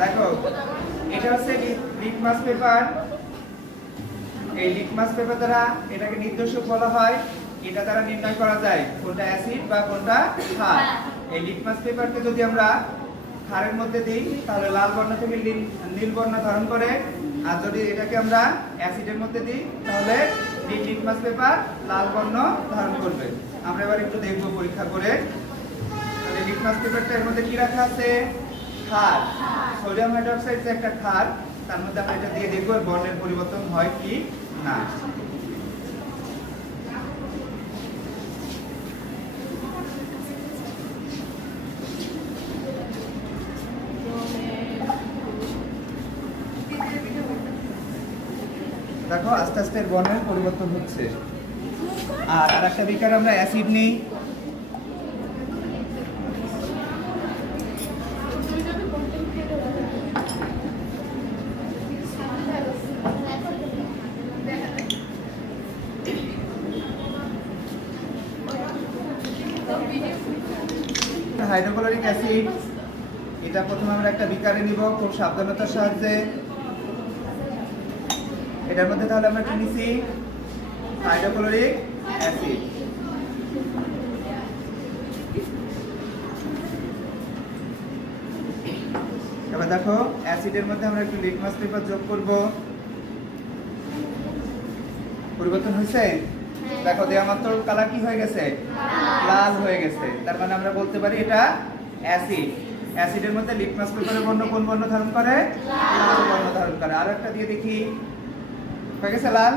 দেখো এটা হচ্ছে লিটমাস পেপার। এই লিটমাস পেপার দ্বারা এটাকে নির্দেশক বলা হয়। এটা দ্বারা নির্ণয় করা যায় কোনটা অ্যাসিড বা কোনটা ক্ষার। এই লিটমাস পেপারকে যদি আমরা ক্ষারের মধ্যে দিই তাহলে লাল বর্ণ থেকে নীল বর্ণ ধারণ করে, আর যদি এটাকে আমরা অ্যাসিডের মধ্যে দিই তাহলে লিটমাস পেপার লাল বর্ণ ধারণ করবে। আমরা এবার একটু দেখব পরীক্ষা করে। তাহলে লিটমাস পেপারটা এর মধ্যে কি রাখা আছে? ক্ষার, সোডিয়াম হাইড্রোক্সাইড যে একটা ক্ষার, তার মধ্যে আমরা এটা দিয়ে দেখব বর্ণের পরিবর্তন হয় কি না। দেখো আস্তে আস্তে বর্ণের পরিবর্তন হচ্ছে। আর আরেকটা বিকার আমরা অ্যাসিড নিই। হাইড্রোক্লোরিক অ্যাসিড, এটা প্রথমে আমরা একটা বিকারে নিব খুব সাবধানতার সাহায্যে। এটার মধ্যে তাহলে আমরা কি নিছি? Hydrochloric acid. এবার দেখো অ্যাসিডের মধ্যে আমরা একটু লিটমাস পেপার যোগ করব। পরিবর্তন হয়েছে? দেখো দেয়ামাত্র কালার কি হয়ে গেছে? লাল হয়ে গেছে। তার মানে আমরা বলতে পারি এটা অ্যাসিড। অ্যাসিডের মধ্যে লিটমাস পেপারের বর্ণ কোন বর্ণ ধারণ করে? লাল বর্ণ ধারণ করে। আর একটা দিয়ে দেখি, হয়ে গেছে লাল।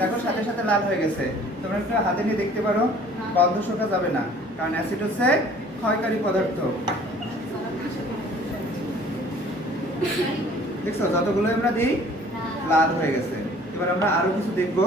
দেখো সাথে সাথে লাল হয়ে গেছে। তোমরা একটু হাতে নিয়ে দেখতে পারো, গন্ধ শোকা যাবে না, কারণ অ্যাসিড হচ্ছে ক্ষয়কারী পদার্থ। দেখছো যতগুলো আমরা দিই লাল হয়ে গেছে। এবার আমরা আরো কিছু দেখবো।